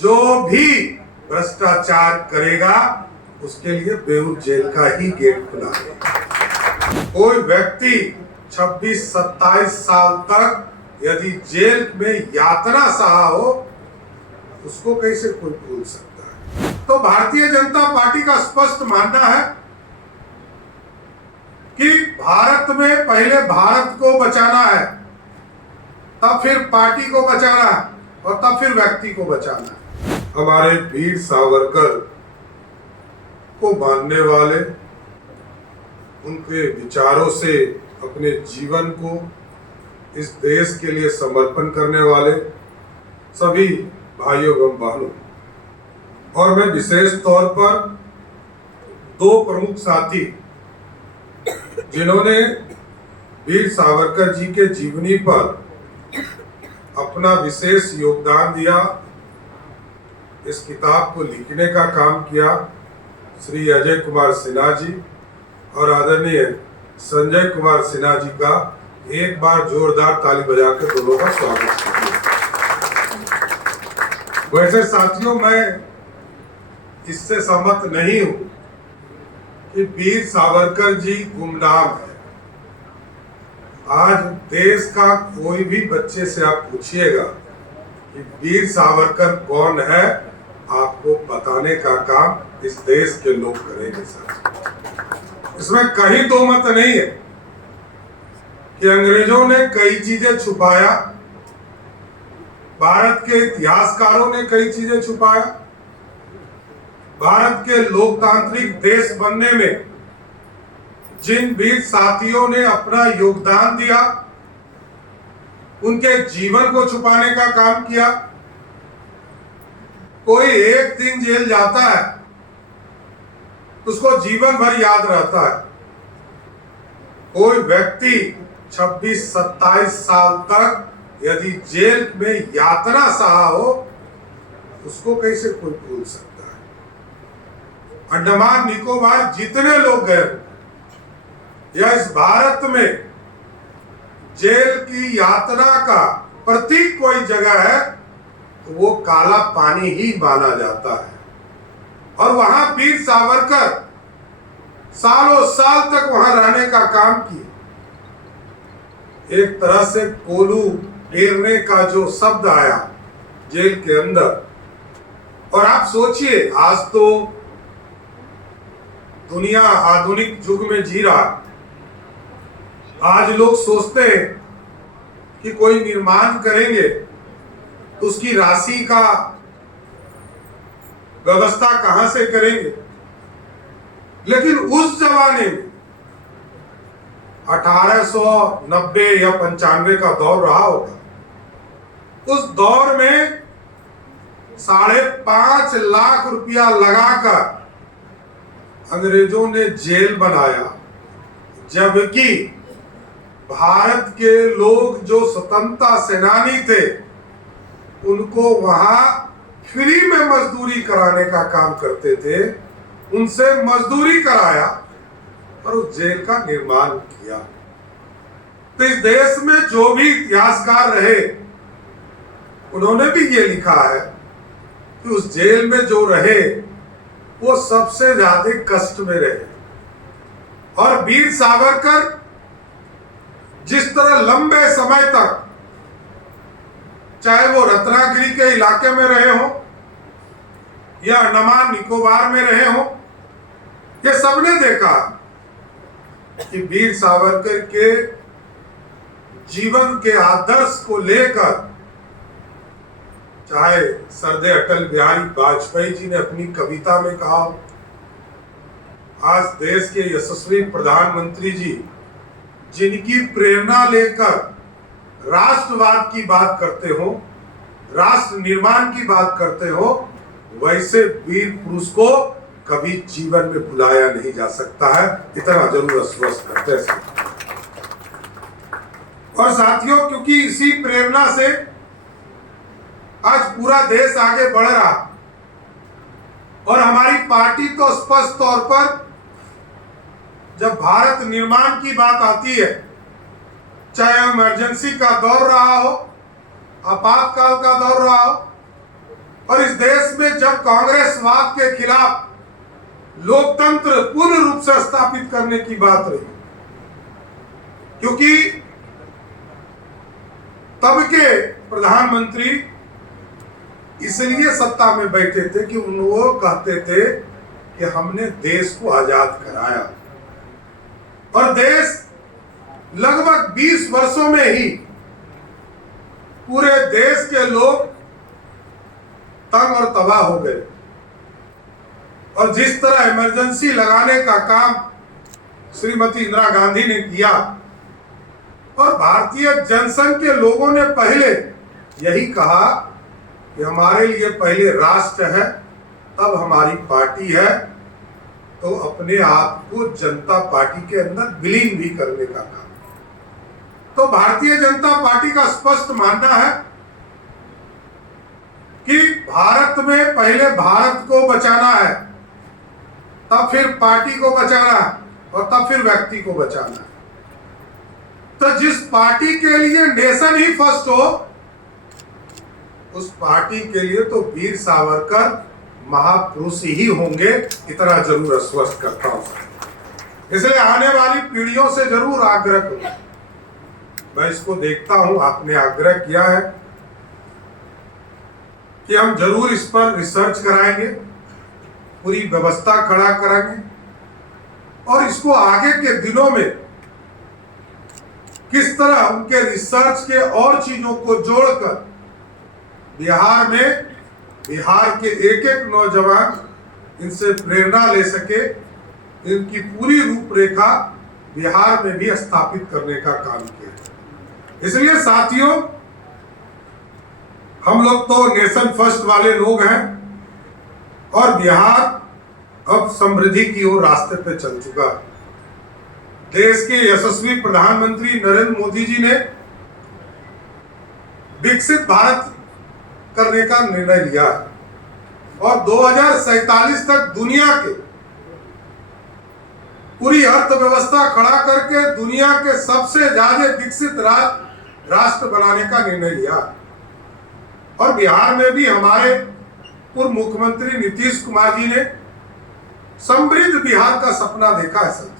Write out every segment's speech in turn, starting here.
जो भी भ्रष्टाचार करेगा उसके लिए बेऊर जेल का ही गेट खुला है। कोई व्यक्ति 26-27 साल तक यदि जेल में यातना सहा हो, उसको कैसे कोई भूल सकता है। तो भारतीय जनता पार्टी का स्पष्ट मानना है कि भारत में पहले भारत को बचाना है, तब फिर पार्टी को बचाना है और तब फिर व्यक्ति को बचाना है। हमारे वीर सावरकर को मानने वाले, उनके विचारों से अपने जीवन को इस देश के लिए समर्पण करने वाले सभी भाइयों एवं बहनों, और मैं विशेष तौर पर दो प्रमुख साथी जिन्होंने वीर सावरकर जी के जीवनी पर अपना विशेष योगदान दिया, इस किताब को लिखने का काम किया, श्री अजय कुमार सिन्हा जी और आदरणीय संजय कुमार सिन्हा जी का एक बार जोरदार ताली बजाकर दोनों का स्वागत कीजिए। वैसे साथियों, मैं इससे सहमत नहीं हूं कि वीर सावरकर जी गुमनाम है। आज देश का कोई भी बच्चे से आप पूछिएगा कि वीर सावरकर कौन है, आपको बताने का काम इस देश के लोग करेंगे। साथ इसमें कहीं दो मत नहीं है कि अंग्रेजों ने कई चीजें छुपाया, भारत के इतिहासकारों ने कई चीजें छुपाया, भारत के लोकतांत्रिक देश बनने में जिन वीर साथियों ने अपना योगदान दिया, उनके जीवन को छुपाने का काम किया। कोई एक दिन जेल जाता है, उसको जीवन भर याद रहता है। कोई व्यक्ति 26-27 साल तक यदि जेल में यातना सहा हो, उसको कैसे कोई भूल सकता है। अंडमान निकोबार जितने लोग गए या इस भारत में जेल की यातना का प्रतीक कोई जगह है तो वो काला पानी ही माना जाता है। और वहां वीर सावरकर सालों साल तक वहां रहने का काम किया। एक तरह से कोलू घेरने का जो शब्द आया जेल के अंदर, और आप सोचिए, आज तो दुनिया आधुनिक युग में जी रहा। आज लोग सोचते हैं कि कोई निर्माण करेंगे तो उसकी राशि का व्यवस्था कहां से करेंगे, लेकिन उस जमाने में 1890 या 95 का दौर रहा होगा। उस दौर में 5.5 लाख रुपया लगाकर अंग्रेजों ने जेल बनाया, जबकि भारत के लोग जो स्वतंत्रता सेनानी थे उनको वहां फ्री में मजदूरी कराने का काम करते थे, उनसे मजदूरी कराया और उस जेल का निर्माण किया। तो इस देश में जो भी इतिहासकार रहे, उन्होंने भी ये लिखा है कि उस जेल में जो रहे वो सबसे ज्यादा कष्ट में रहे। और वीर सावरकर जिस तरह लंबे समय तक, चाहे वो रत्नागिरी के इलाके में रहे हो या अंडमान निकोबार में रहे हो, ये सबने देखा कि वीर सावरकर के जीवन के आदर्श को लेकर, चाहे सरदे अटल बिहारी वाजपेयी जी ने अपनी कविता में कहा, आज देश के यशस्वी प्रधानमंत्री जी जिनकी प्रेरणा लेकर राष्ट्रवाद की बात करते हो, राष्ट्र निर्माण की बात करते हो, वैसे वीर पुरुष को कभी जीवन में भुलाया नहीं जा सकता है। इतना जरूर आश्वस्त करते हैं। और साथियों, क्योंकि इसी प्रेरणा से आज पूरा देश आगे बढ़ रहा, और हमारी पार्टी तो स्पष्ट तौर पर जब भारत निर्माण की बात आती है, चाहे इमरजेंसी का दौर रहा हो, आपातकाल का दौर रहा हो, और इस देश में जब कांग्रेसवाद के खिलाफ लोकतंत्र पूर्ण रूप से स्थापित करने की बात रही, क्योंकि तब के प्रधानमंत्री इसलिए सत्ता में बैठे थे कि वो कहते थे कि हमने देश को आजाद कराया, और देश लगभग 20 वर्षों में ही पूरे देश के लोग तंग और तबाह हो गए। और जिस तरह इमरजेंसी लगाने का काम श्रीमती इंदिरा गांधी ने किया, और भारतीय जनसंघ के लोगों ने पहले यही कहा कि हमारे लिए पहले राष्ट्र है, तब हमारी पार्टी है, तो अपने आप को जनता पार्टी के अंदर विलीन भी करने का काम। तो भारतीय जनता पार्टी का स्पष्ट मानना है कि भारत में पहले भारत को बचाना है, तब फिर पार्टी को बचाना है, और तब फिर व्यक्ति को बचाना है। तो जिस पार्टी के लिए नेशन ही फर्स्ट हो, उस पार्टी के लिए तो वीर सावरकर महापुरुष ही होंगे, इतना जरूर आश्वस्त करता हूं। इसलिए आने वाली पीढ़ियों से जरूर आग्रह करूं, मैं इसको देखता हूं, आपने आग्रह किया है कि हम जरूर इस पर रिसर्च कराएंगे, पूरी व्यवस्था खड़ा कराएंगे, और इसको आगे के दिनों में किस तरह उनके रिसर्च के और चीजों को जोड़कर बिहार में बिहार के एक एक नौजवान इनसे प्रेरणा ले सके, इनकी पूरी रूपरेखा बिहार में भी स्थापित करने का काम किया। इसलिए साथियों, हम लोग तो नेशन फर्स्ट वाले लोग हैं, और बिहार अब समृद्धि की ओर रास्ते पे चल चुका। देश के यशस्वी प्रधानमंत्री नरेंद्र मोदी जी ने विकसित भारत करने का निर्णय लिया, और 2047 तक दुनिया के पूरी अर्थव्यवस्था खड़ा करके दुनिया के सबसे ज्यादा विकसित राष्ट्र बनाने का निर्णय लिया। और बिहार में भी हमारे पूर्व मुख्यमंत्री नीतीश कुमार जी ने समृद्ध बिहार का सपना देखा है। सच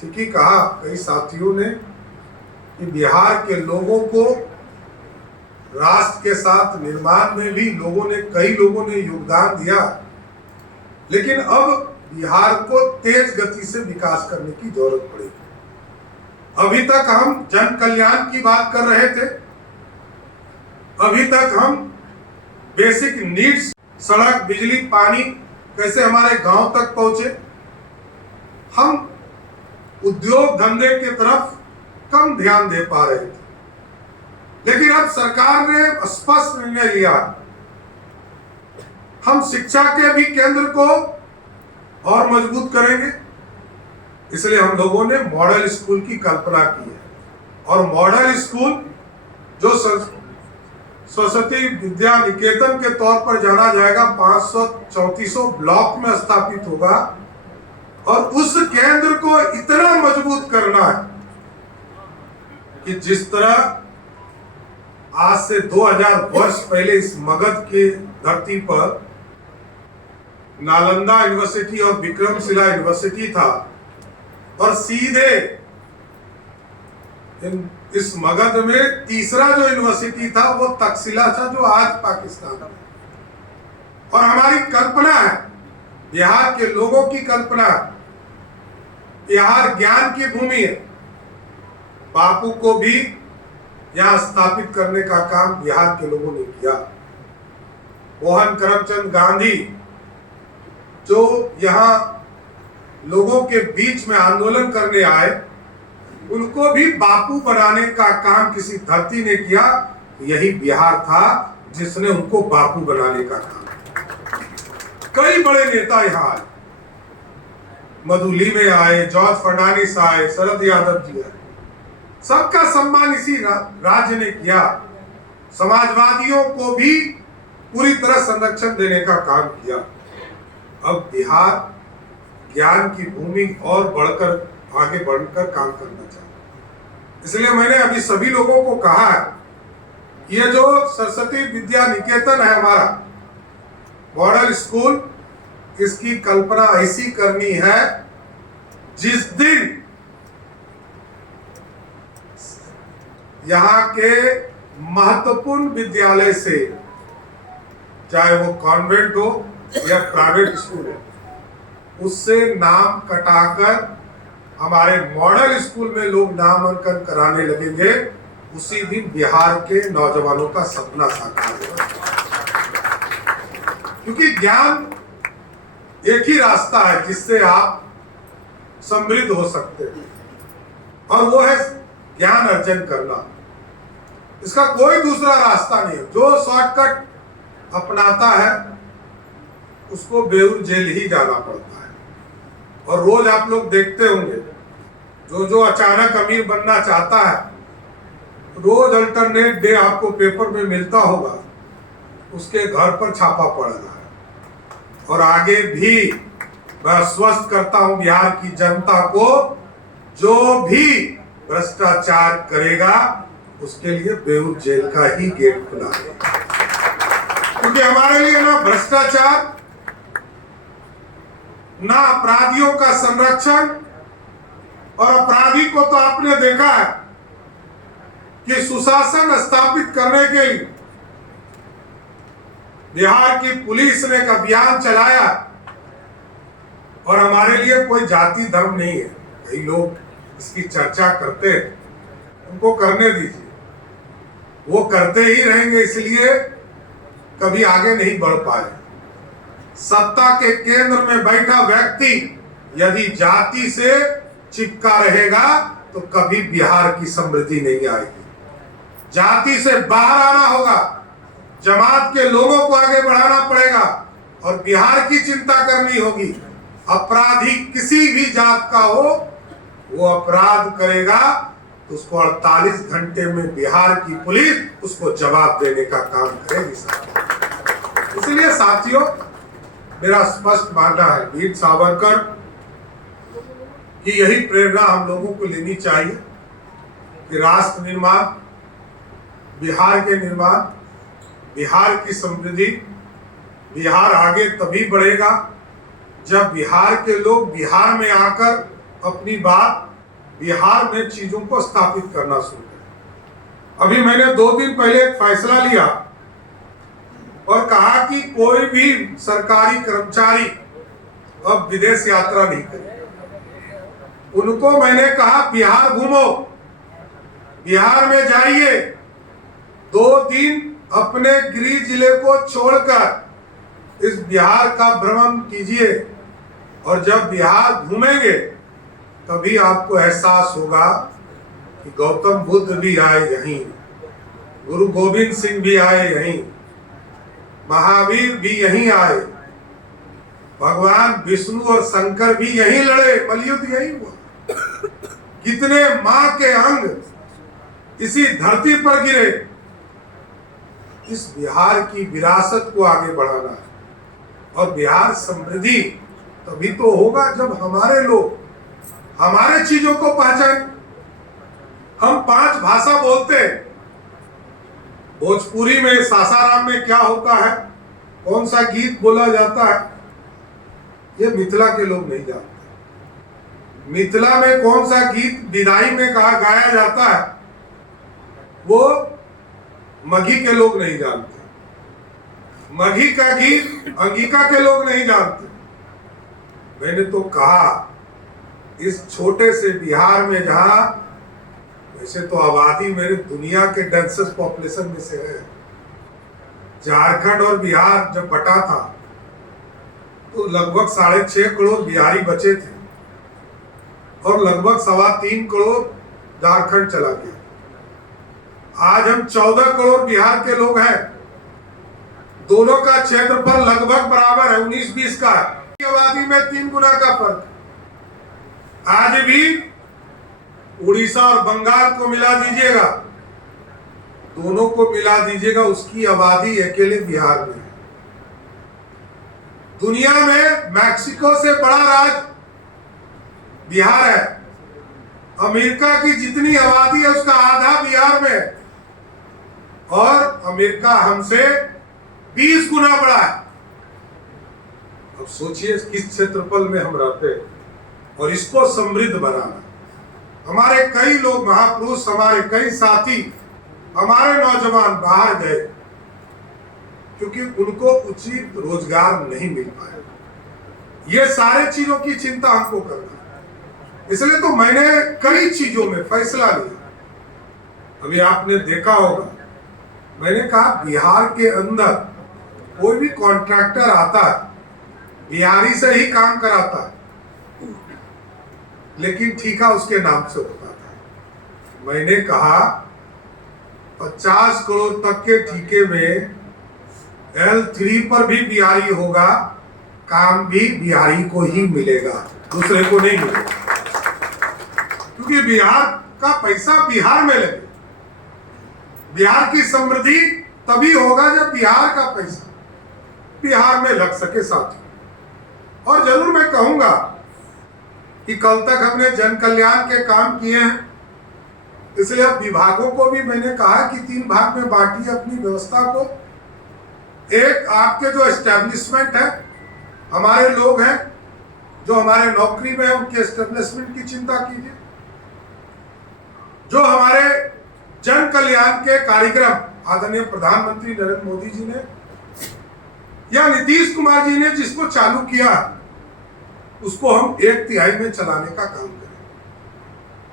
ठीक ही कहा कई साथियों ने कि बिहार के लोगों को राष्ट्र के साथ निर्माण में भी कई लोगों ने योगदान दिया, लेकिन अब बिहार को तेज गति से विकास करने की जरूरत पड़ेगी। अभी तक हम जन कल्याण की बात कर रहे थे, अभी तक हम बेसिक नीड्स, सड़क, बिजली, पानी कैसे हमारे गांव तक पहुंचे, हम उद्योग धंधे की तरफ कम ध्यान दे पा रहे थे। लेकिन अब सरकार ने स्पष्ट निर्णय लिया, हम शिक्षा के भी केंद्र को और मजबूत करेंगे। इसलिए हम लोगों ने मॉडल स्कूल की कल्पना की है, और मॉडल स्कूल जो सरस्वती विद्या निकेतन के तौर पर जाना जाएगा, 534 ब्लॉक में स्थापित होगा, और उस केंद्र को इतना मजबूत करना है कि जिस तरह आज से 2000 वर्ष पहले इस मगध की धरती पर नालंदा यूनिवर्सिटी और विक्रमशिला यूनिवर्सिटी था, और सीधे इस मगध में तीसरा जो यूनिवर्सिटी था वो तक्षशिला था, जो आज पाकिस्तान में। और हमारी कल्पना है, बिहार के लोगों की कल्पना, बिहार ज्ञान की भूमि है, बापू को भी यहां स्थापित करने का काम बिहार के लोगों ने किया। मोहन करमचंद गांधी जो यहां लोगों के बीच में आंदोलन करने आए, उनको भी बापू बनाने का काम किसी धरती ने किया, यही बिहार था जिसने उनको बापू बनाने का काम। कई बड़े नेता यहां आए, मधुली में आए, जॉर्ज फर्नांडिस आए, शरद यादव जी आए, सबका सम्मान इसी राज्य ने किया। समाजवादियों को भी पूरी तरह संरक्षण देने का काम किया। अब बिहार ज्ञान की भूमि और आगे बढ़कर काम करना चाहिए। इसलिए मैंने अभी सभी लोगों को कहा है ये जो सरस्वती विद्या निकेतन है हमारा मॉडल स्कूल, इसकी कल्पना ऐसी करनी है जिस दिन यहाँ के महत्वपूर्ण विद्यालय से, चाहे वो कॉन्वेंट हो या प्राइवेट स्कूल हो, उससे नाम कटाकर हमारे मॉडल स्कूल में लोग नामांकन कराने लगेंगे, उसी दिन बिहार के नौजवानों का सपना साकार होगा। क्योंकि ज्ञान एक ही रास्ता है जिससे आप समृद्ध हो सकते हैं, और वो है ज्ञान अर्जन करना। इसका कोई दूसरा रास्ता नहीं है। जो शॉर्टकट अपनाता है उसको बेउर जेल ही जाना पड़ता है। और रोज आप लोग देखते होंगे, जो अचानक अमीर बनना चाहता है, रोज अल्टरनेट डे आपको पेपर में मिलता होगा, उसके घर पर छापा पड़ रहा है। और आगे भी मैं आश्वस्त करता हूं बिहार की जनता को, जो भी भ्रष्टाचार करेगा उसके लिए बेउर जेल का ही गेट खुला है। क्योंकि हमारे लिए ना भ्रष्टाचार, ना अपराधियों का संरक्षण, और अपराधी को तो आपने देखा है कि सुशासन स्थापित करने के लिए बिहार की पुलिस ने एक अभियान चलाया। और हमारे लिए कोई जाति धर्म नहीं है, कई लोग इसकी चर्चा करते हैं, उनको करने दीजिए, वो करते ही रहेंगे, इसलिए कभी आगे नहीं बढ़ पाए। सत्ता के केंद्र में बैठा व्यक्ति यदि जाति से चिपका रहेगा तो कभी बिहार की समृद्धि नहीं आएगी। जाति से बाहर आना होगा, जमात के लोगों को आगे बढ़ाना पड़ेगा और बिहार की चिंता करनी होगी। अपराधी किसी भी जात का हो, वो अपराध करेगा तो उसको 48 घंटे में बिहार की पुलिस उसको जवाब देने का काम करेगी साहब। इसलिए साथियों, मेरा स्पष्ट मानना है, वीर सावरकर की यही प्रेरणा हम लोगों को लेनी चाहिए कि राष्ट्र निर्माण, बिहार के निर्माण, बिहार की समृद्धि, बिहार आगे तभी बढ़ेगा जब बिहार के लोग बिहार में आकर अपनी बात बिहार में चीजों को स्थापित करना शुरू करें। अभी मैंने 2 दिन पहले एक फैसला लिया और कहा कि कोई भी सरकारी कर्मचारी अब विदेश यात्रा नहीं करे। उनको मैंने कहा बिहार घूमो, बिहार में जाइए, 2 दिन अपने गृह जिले को छोड़कर इस बिहार का भ्रमण कीजिए, और जब बिहार घूमेंगे तभी आपको एहसास होगा कि गौतम बुद्ध भी आए यहीं, गुरु गोविंद सिंह भी आए यहीं, महावीर भी यहीं आए, भगवान विष्णु और शंकर भी यहीं लड़े, बलियुद्ध यहीं हुआ। कितने मां के अंग इसी धरती पर गिरे। इस बिहार की विरासत को आगे बढ़ाना है, और बिहार समृद्धि तभी तो होगा जब हमारे लोग हमारे चीजों को पहचान। हम 5 भाषा बोलते हैं। भोजपुरी में सासाराम में क्या होता है, कौन सा गीत बोला जाता है, ये मिथिला के लोग नहीं जानते। मिथिला में कौन सा गीत विदाई में कहा गाया जाता है, वो मघी के लोग नहीं जानते। मघी का गीत अंगिका के लोग नहीं जानते। मैंने तो कहा इस छोटे से बिहार में, जहां वैसे तो आबादी मेरे दुनिया के डेंसेस्ट पॉपुलेशन में से है, झारखंड और बिहार जब बटा था तो लगभग 6.5 करोड़ बिहारी बचे थे और लगभग 3.25 करोड़ झारखंड चला गया। आज हम 14 करोड़ बिहार के लोग हैं। दोनों का क्षेत्रफल लगभग बराबर है, 19-20 का है। आबादी में 3 गुना का फर्क। आज भी उड़ीसा और बंगाल को मिला दीजिएगा, दोनों को मिला दीजिएगा, उसकी आबादी अकेले बिहार में है। दुनिया में मैक्सिको से बड़ा राज्य बिहार है। अमेरिका की जितनी आबादी है उसका आधा बिहार में है। और अमेरिका हमसे 20 गुना बड़ा है। अब सोचिए किस क्षेत्रफल में हम रहते हैं और इसको समृद्ध बनाना। हमारे कई लोग महापुरुष, हमारे कई साथी, हमारे नौजवान बाहर गए क्योंकि उनको उचित रोजगार नहीं मिल पाया। ये सारे चीजों की चिंता हमको करना है, इसलिए तो मैंने कई चीजों में फैसला लिया। अभी आपने देखा होगा, मैंने कहा बिहार के अंदर कोई भी कॉन्ट्रैक्टर आता है, बिहारी से ही काम कराता है, लेकिन ठेका उसके नाम से होता था। मैंने कहा 50 करोड़ तक के ठेके में L3 पर भी बिहारी होगा, काम भी बिहारी को ही मिलेगा, दूसरे को नहीं मिलेगा, क्योंकि बिहार का पैसा बिहार में लगे। बिहार की समृद्धि तभी होगा जब बिहार का पैसा बिहार में लग सके साथ। और जरूर मैं कहूंगा कि कल तक हमने जन कल्याण के काम किए हैं, इसलिए अब विभागों को भी मैंने कहा कि 3 भाग में बांटिए अपनी व्यवस्था को। एक, आपके जो एस्टेब्लिशमेंट है, हमारे लोग हैं जो हमारे नौकरी में है, उनके एस्टेब्लिशमेंट की चिंता कीजिए। जो हमारे जन कल्याण के कार्यक्रम आदरणीय प्रधानमंत्री नरेंद्र मोदी जी ने या नीतीश कुमार जी ने जिसको चालू किया, उसको हम 1/3 में चलाने का काम करें।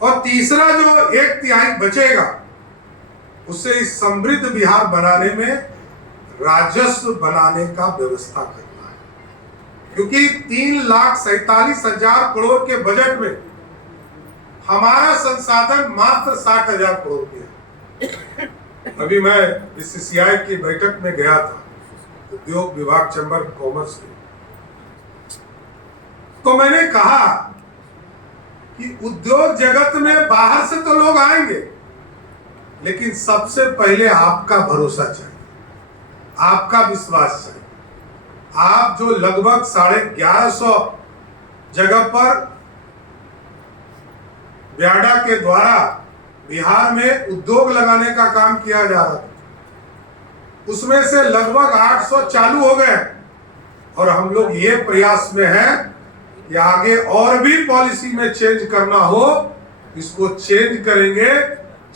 और तीसरा जो 1/3 बचेगा, उससे इस समृद्ध बिहार बनाने में राजस्व बनाने का व्यवस्था करना है, क्योंकि 3,47,000 करोड़ के बजट में हमारा संसाधन मात्र 60,000 करोड़ रुपया। अभी मैं बीसीसीआई की बैठक में गया था, उद्योग विभाग, चैम्बर ऑफ कॉमर्स की, तो मैंने कहा कि उद्योग जगत में बाहर से तो लोग आएंगे, लेकिन सबसे पहले आपका भरोसा चाहिए, आपका विश्वास चाहिए। आप जो लगभग 1150 जगह पर ब्याडा के द्वारा बिहार में उद्योग लगाने का काम किया जा रहा था, उसमें से लगभग 800 चालू हो गए। और हम लोग ये प्रयास में हैं कि आगे और भी पॉलिसी में चेंज करना हो, इसको चेंज करेंगे।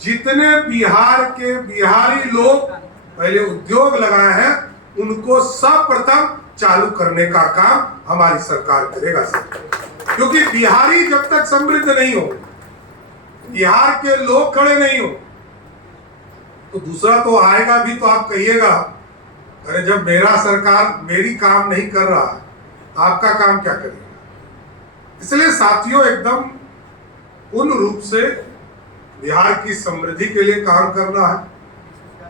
जितने बिहार के बिहारी लोग पहले उद्योग लगाए हैं, उनको सर्वप्रथम चालू करने का काम हमारी सरकार करेगा। क्योंकि बिहारी जब तक समृद्ध नहीं हो, बिहार के लोग खड़े नहीं हो, तो दूसरा तो आएगा भी तो आप कहिएगा, अरे जब मेरा सरकार मेरी काम नहीं कर रहा, तो आपका काम क्या करेगा। इसलिए साथियों, एकदम पूर्ण रूप से बिहार की समृद्धि के लिए काम करना है,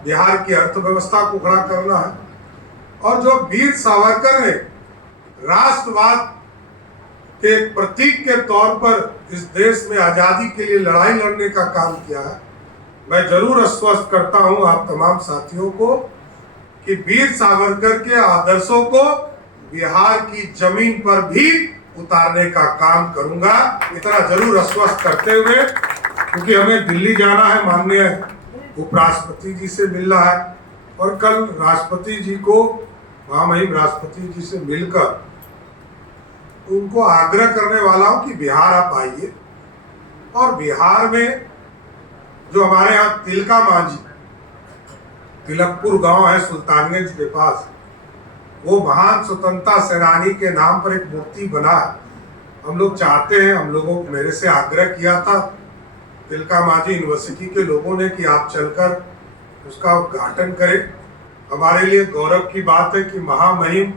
बिहार की अर्थव्यवस्था को खड़ा करना है। और जो वीर सावरकर ने राष्ट्रवाद के प्रतीक के तौर पर इस देश में आजादी के लिए लड़ाई लड़ने का काम किया है, मैं जरूर आश्वस्त करता हूं आप तमाम साथियों को कि वीर सावरकर के आदर्शों को बिहार की जमीन पर भी उतारने का काम करूंगा। इतना जरूर आश्वस्त करते हुए, क्योंकि हमें दिल्ली जाना है, माननीय उपराष्ट्रपति जी से मिलना है, और कल राष्ट्रपति जी को, महामहिम राष्ट्रपति जी से मिलकर उनको आग्रह करने वाला हूं कि बिहार आप आइए। और बिहार में जो हमारे यहाँ तिलका मांझी, तिलकपुर गांव है सुल्तानगंज के पास, वो महान स्वतंत्रता सेनानी के नाम पर एक मूर्ति बना है। हम लोग चाहते हैं, हम लोगों मेरे से आग्रह किया था तिलका मांझी यूनिवर्सिटी के लोगों ने कि आप चलकर उसका उद्घाटन करें। हमारे लिए गौरव की बात है कि महामहिम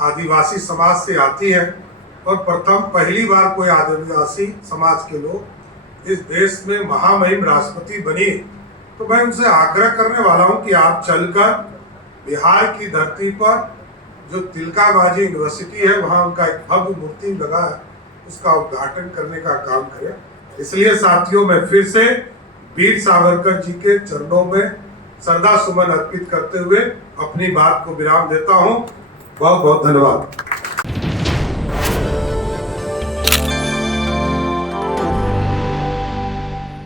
आदिवासी समाज से आती है और पहली बार कोई आदिवासी समाज के लोग इस देश में महामहिम राष्ट्रपति बनी। तो मैं उनसे आग्रह करने वाला हूं कि आप चलकर बिहार की धरती पर जो तिलका मांझी यूनिवर्सिटी है, वहां उनका एक भव्य मूर्ति लगा है, उसका उद्घाटन करने का काम करें। इसलिए साथियों, मैं फिर से वीर सावरकर जी के चरणों में श्रद्धा सुमन अर्पित करते हुए अपनी बात को विराम देता हूं। बहुत बहुत धन्यवाद।